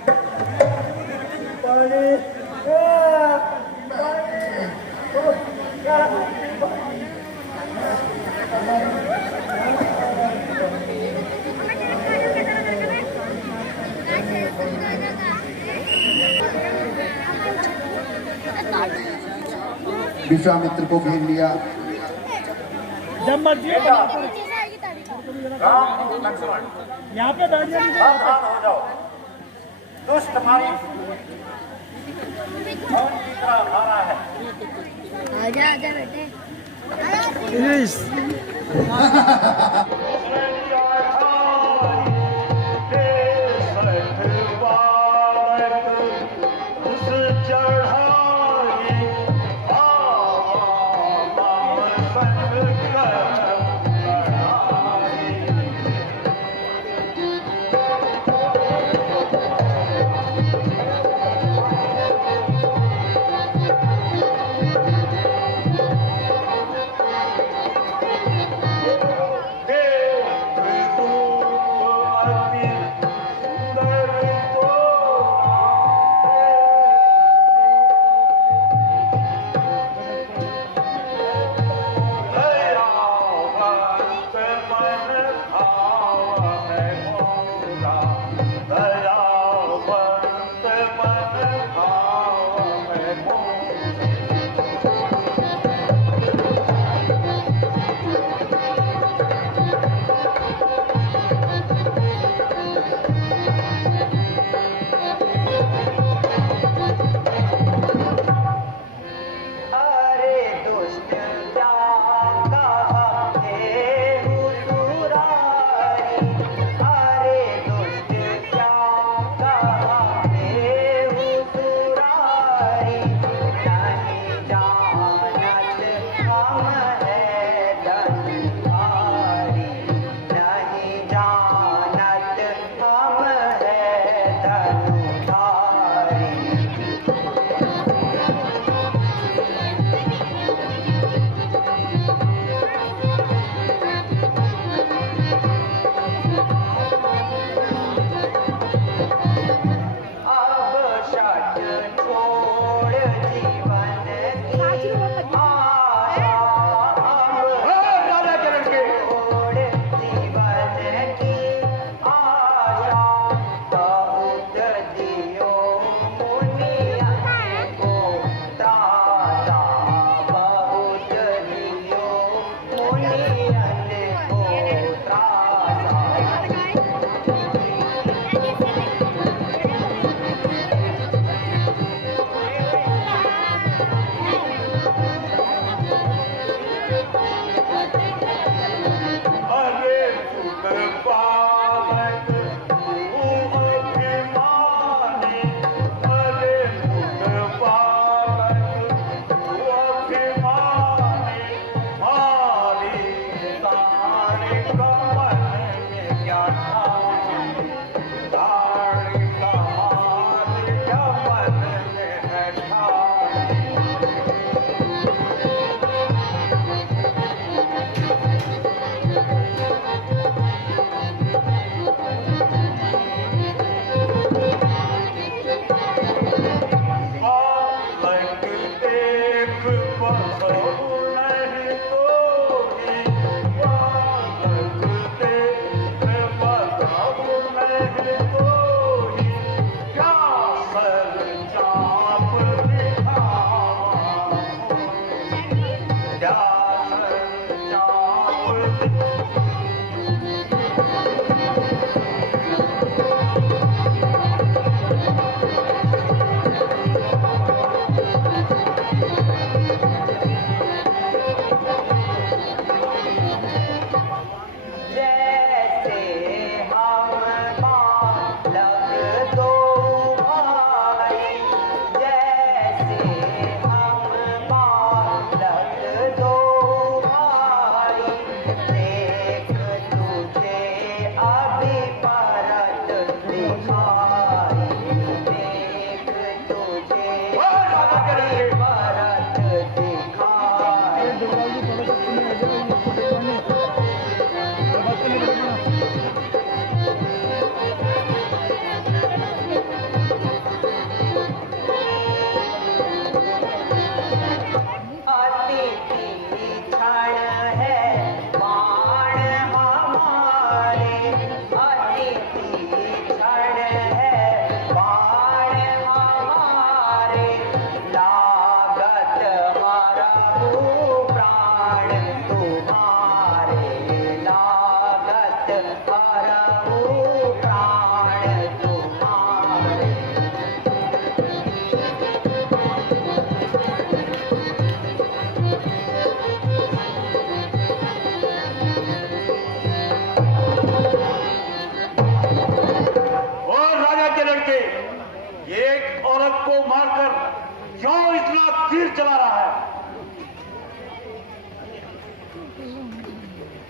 विश्वामित्र को घेर लिया। जब मर्जी है यहाँ पे बैठ जाइए। सावधान हो जाओ, दुष्ट मारी मारा है। आजा आजा बेटे। देश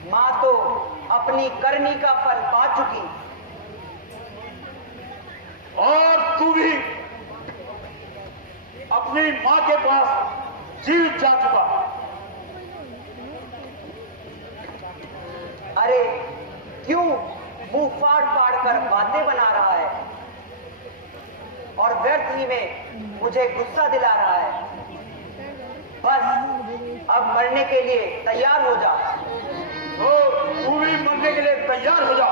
माँ तो अपनी करनी का फल पा चुकी और तू भी अपनी माँ के पास जीवित जा चुका। अरे क्यों मुंह फाड़ फाड़ कर बातें बना रहा है और व्यर्थ ही में मुझे गुस्सा दिला रहा है। बस अब मरने के लिए तैयार हो जा। तो तू भी मरने के लिए तैयार हो जा।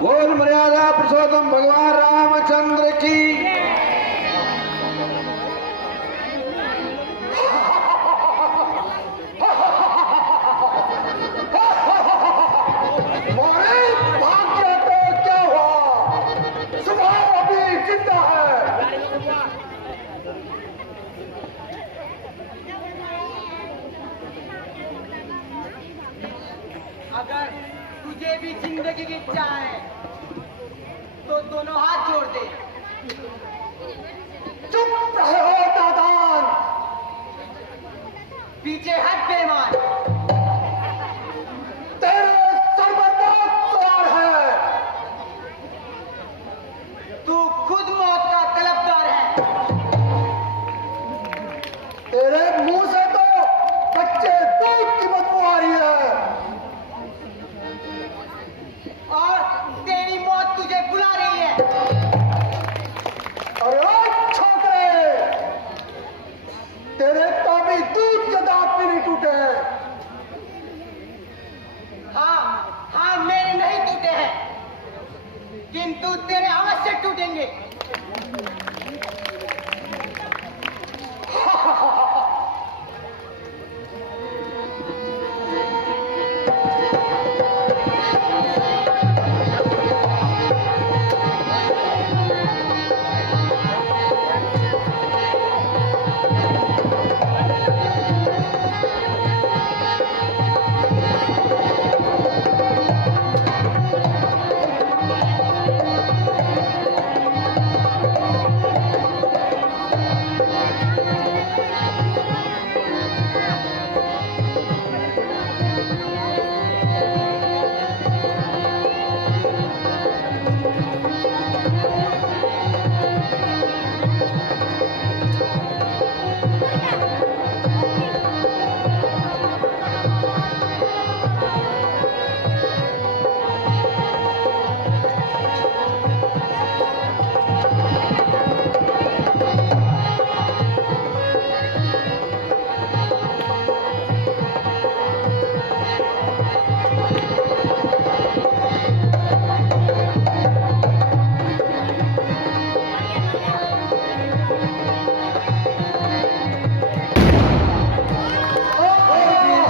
बोल मर्यादा पुरुषोत्तम भगवान रामचंद्र की। मारे भाग्य को क्या हुआ, सुबह अभी जिंदा है। अगर तुझे भी जिंदगी की इच्छा है तो दोनों हाथ जोड़ दे। चुप रहे हो दादान। पीछे हट बेईमान। तेरे सर पर बहुत सवार है। तू खुद मौत का तलबगार है। तेरे मुंह से तो बच्चे दूध की बदबू आ रही है और तेरी मौत तुझे बुला रही है। अरे ओ छोकरे, तेरे तो भी कोई दूध के दांत भी नहीं टूटे हैं। हाँ हाँ, मेरे नहीं टूटे हैं, किंतु तेरे अवश्य टूटेंगे।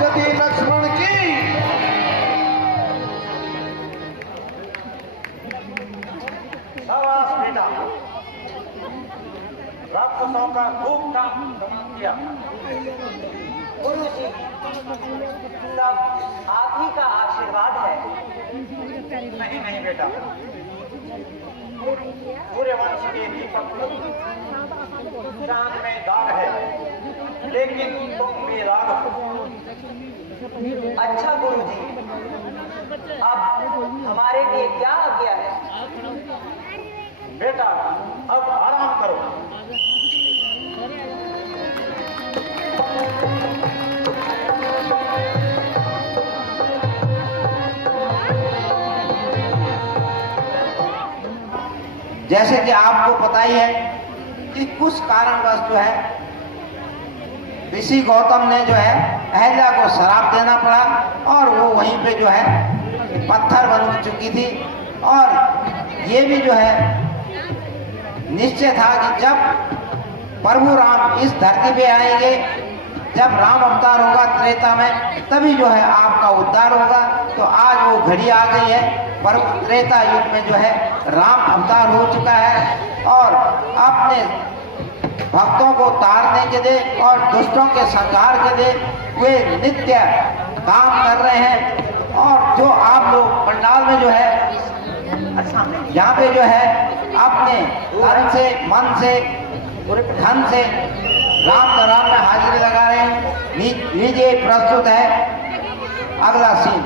यदि लक्ष्मण की शाबाश बेटा, राक्षसों का खूब काम तमाम किया। गुरु जी, सब आप ही का आशीर्वाद है। नहीं नहीं बेटा, पूरे वंश के दीपक चांद में दाग है, लेकिन तुम बेदाग हो। अच्छा गुरु जी, अब हमारे लिए क्या आज्ञा है? बेटा अब आराम करो। जैसे कि आपको पता ही है कि कुछ कारणवश जो है ऋषि गौतम ने जो है अहल्या को श्राप देना पड़ा और वो वहीं पे जो है पत्थर बन चुकी थी। और ये भी जो है निश्चय था कि जब प्रभु राम इस धरती पे आएंगे, जब राम अवतार होगा त्रेता में, तभी जो है आपका उद्धार होगा। तो आज वो घड़ी आ गई है, पर त्रेता युग में जो है राम अवतार हो चुका है और अपने भक्तों को तारने के लिए और दुष्टों के संहार के लिए वे नित्य काम कर रहे हैं। और जो आप लोग पंडाल में जो है यहाँ पे जो है अपने तन से, मन से, धन से राम दरबार में हाजिरी लगा रहे हैं। लीजिए प्रस्तुत है अगला सीन।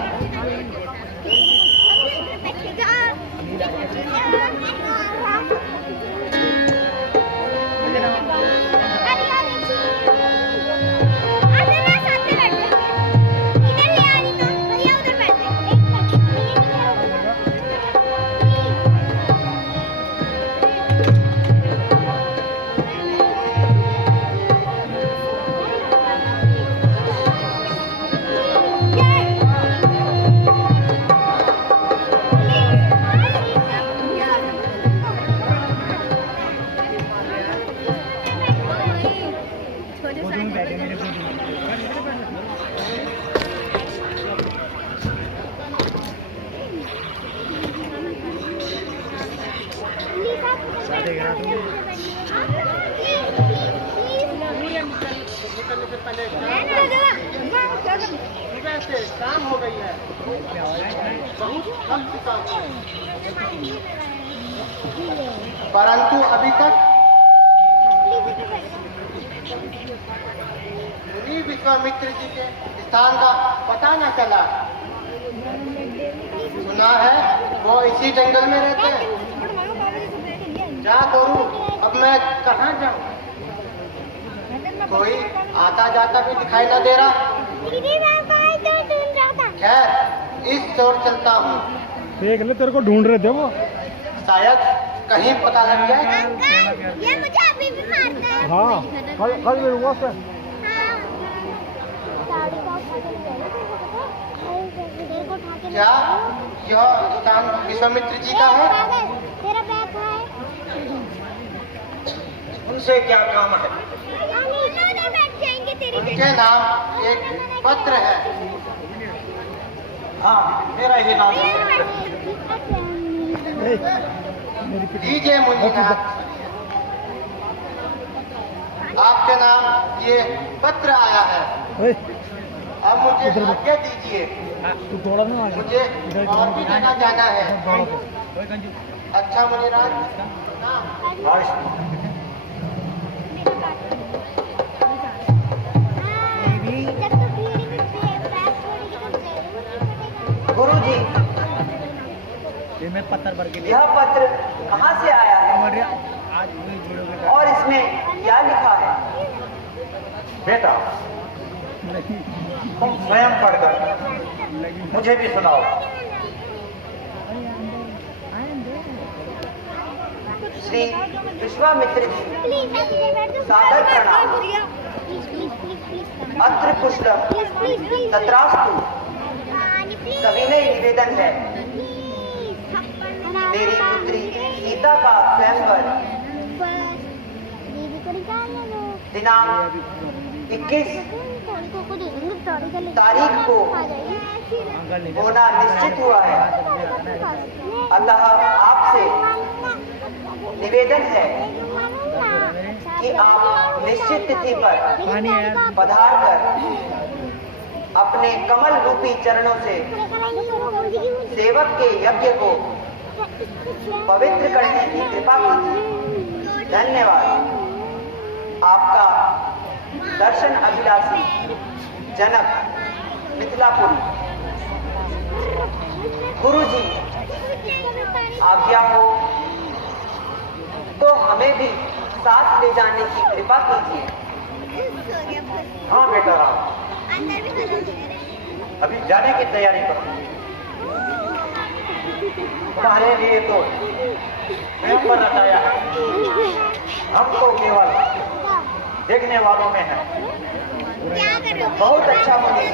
काम हो गई है, बहुत सख्त काम है, परंतु अभी तक मुनि विश्वामित्र जी के स्थान का पता न चला। सुना है वो इसी जंगल में रहते हैं। क्या करूं, अब मैं कहाँ जाऊं? कोई आता जाता भी दिखाई न दे रहा। खैर इस ओर चलता हूँ, देख ले तेरे को ढूंढ रहे थे वो। शायद कहीं पता लग जाए। ये मुझे अभी भी मारता है। हाँ कल मिलूंगा उससे। हाँ। क्या यह दुकान विश्वामित्र जी का है? तेरा बैग है। उनसे क्या काम है? उधर बैठ जाएंगे तेरी उनके नाम एक पत्र है। हाँ, मेरा ही नाम है। दीजिए मुनीनाथ, आपके नाम ये पत्र आया है। अब मुझे आज्ञा दीजिए, तू थोड़ा ना आगे मुझे और भी जगह जाना है। अच्छा मुनीनाथ, गुरुजी, ये मैं पत्थर भर के यह पत्र कहाँ से आया है आज वही जुड़ोगे और इसमें क्या लिखा है? बेटा, तुम स्वयं पढ़कर मुझे भी सुनाओ। श्री विश्वामित्र जी, सादर प्रणाम। अत्र कुशलम तत्रास्तु। सविनय निवेदन है, मेरी पुत्री सीता का स्वयंवर दिनांक 21 तारीख को होना निश्चित हुआ है। अतः आपसे निवेदन है कि आप निश्चित तिथि पर पधार कर अपने कमल रूपी चरणों से सेवक के यज्ञ को पवित्र करने की कृपा कीजिए। धन्यवाद। आपका दर्शन अभिलाषी जनक, मिथिलापुरी। गुरुजी, आज्ञा हो तो हमें भी साथ ले जाने की कृपा कीजिए। हाँ बेटा राम, अभी जाने की तैयारी करो। तुम्हारे लिए तो स्वयंवर रचाया है, हम तो केवल देखने वालों में है। बहुत अच्छा मुनि।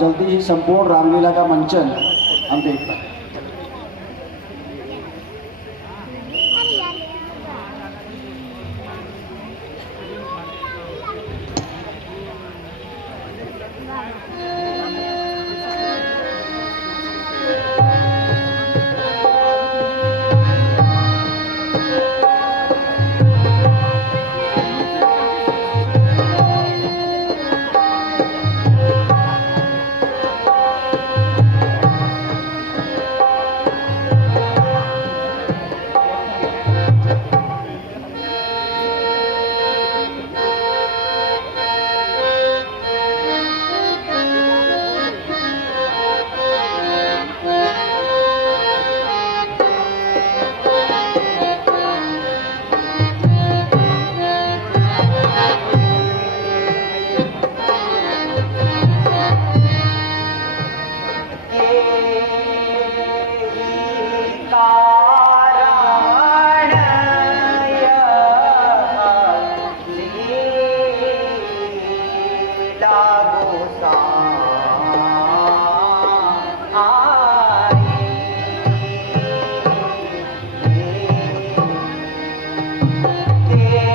जल्दी ही संपूर्ण रामलीला का मंचन हम देख पाए। अरे यार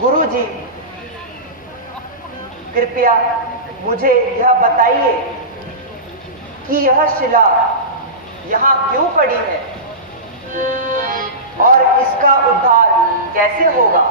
गुरुजी, कृपया मुझे यह बताइए कि यह शिला यहाँ क्यों पड़ी है और इसका उद्धार कैसे होगा?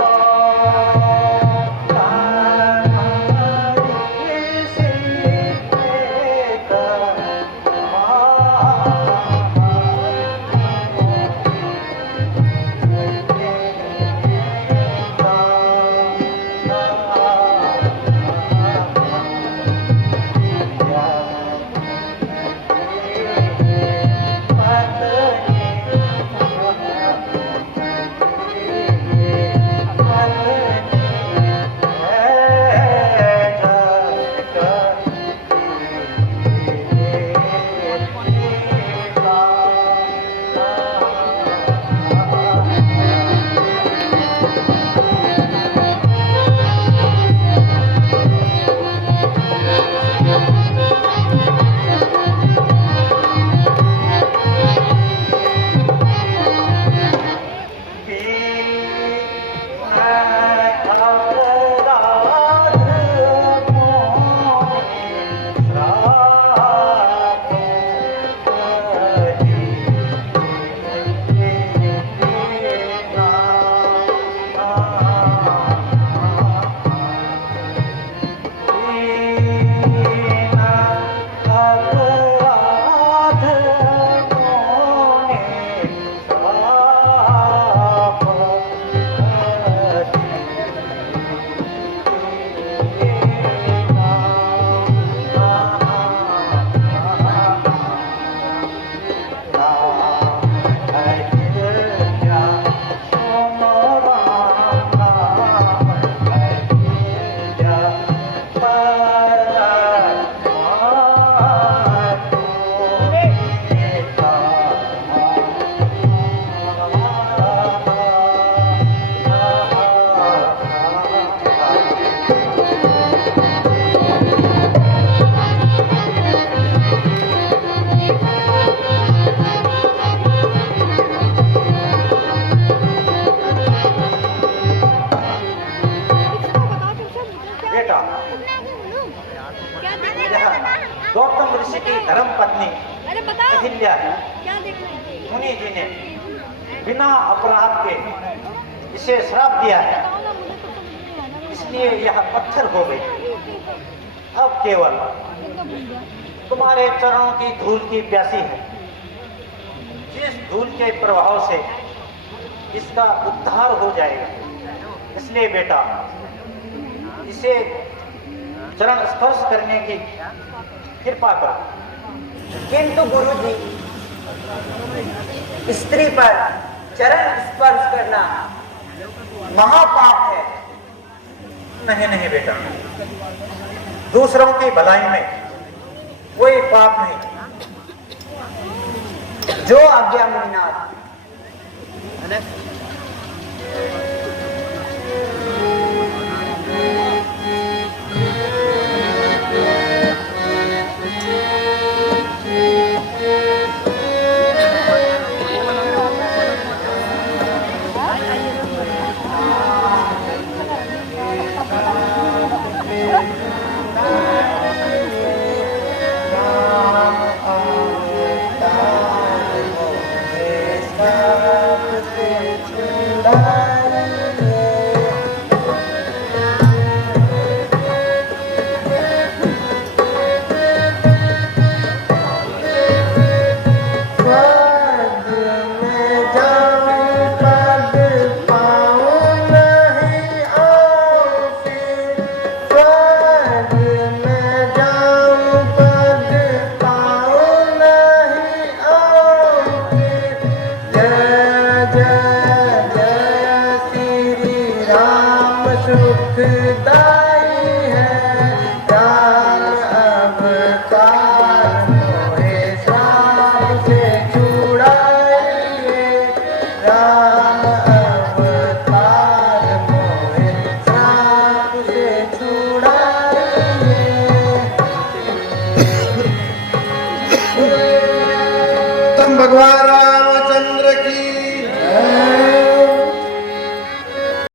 Oh अरे बताओ अहिल्या क्या देखना है? मुनि जी ने बिना अपराध के इसे श्राप दिया है, बताओ ना, मुझे तो समझ नहीं आया ना। इसलिए यह पत्थर हो गई। अब केवल एकदम भूल गया। तुम्हारे चरणों की धूल की प्यासी है, जिस धूल के प्रभाव से इसका उद्धार हो जाएगा। इसलिए बेटा इसे चरण स्पर्श करने की कृपा करो। किंतु गुरुजी, स्त्री पर चरण स्पर्श करना महापाप है। नहीं नहीं बेटा, दूसरों की भलाई में कोई पाप नहीं। जो आज्ञा मुनिनाथ। भगवान